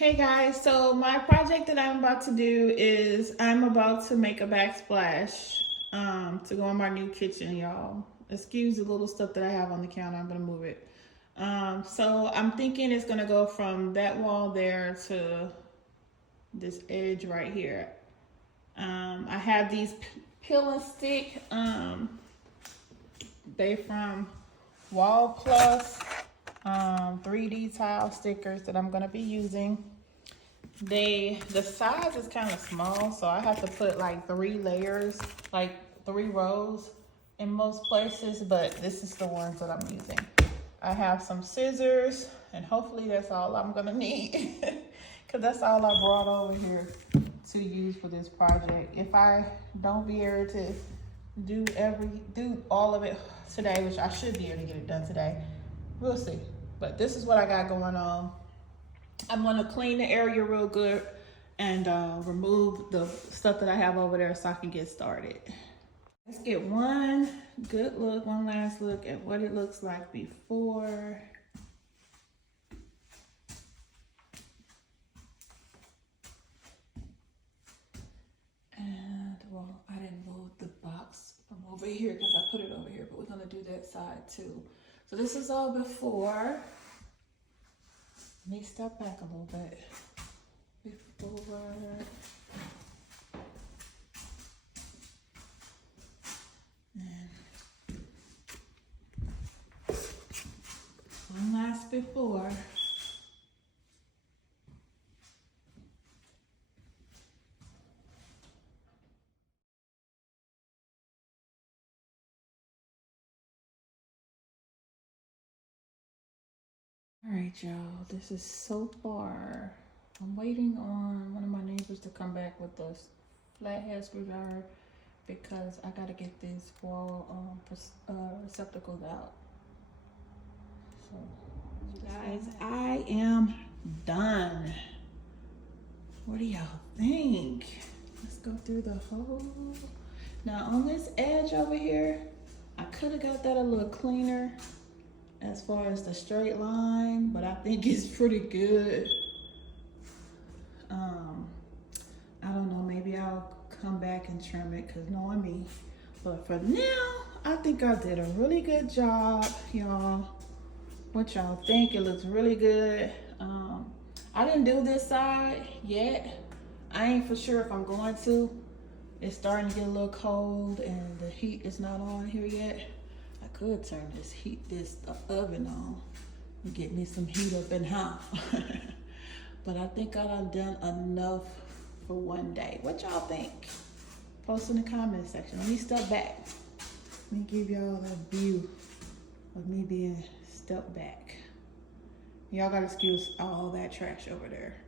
Hey guys, so my project that I'm about to do is I'm about to make a backsplash to go in my new kitchen, y'all. Excuse the little stuff that I have on the counter, I'm gonna move it. So I'm thinking it's gonna go from that wall there to this edge right here. I have these peel and stick, they from Wall Plus 3D tile stickers that I'm gonna be using. The size is kind of small, so I have to put like 3 layers, like 3 rows in most places, but this is the ones that I'm using. I have some scissors, and hopefully that's all I'm gonna need, because that's all I brought over here to use for this project. If I don't be able to do all of it today, which I should be able to get it done today, we'll see. But this is what I got going on. I'm gonna clean the area real good and remove the stuff that I have over there so I can get started. Let's get one last look at what it looks like before. And well, I didn't move the box from over here because I put it over here, but we're gonna do that side too. So this is all before. Let me step back a little bit. Before. And one last before. All right, y'all, this is so far. I'm waiting on one of my neighbors to come back with a flathead screwdriver because I gotta get these wall receptacles out. So, guys, I am done. What do y'all think? Let's go through the whole. Now on this edge over here, I could have got that a little cleaner as far as the straight line, but I think it's pretty good. I don't know, maybe I'll come back and trim it because knowing me. But for now, I think I did a really good job, y'all. What y'all think? It looks really good. I didn't do this side yet. I ain't for sure if I'm going to. It's starting to get a little cold and the heat is not on here yet. I could turn this oven on and get me some heat up in house. But I think I've done enough for one day. What y'all think? Post in the comment section. Let me step back. Let me give y'all a view of me being stepped back. Y'all gotta excuse all that trash over there.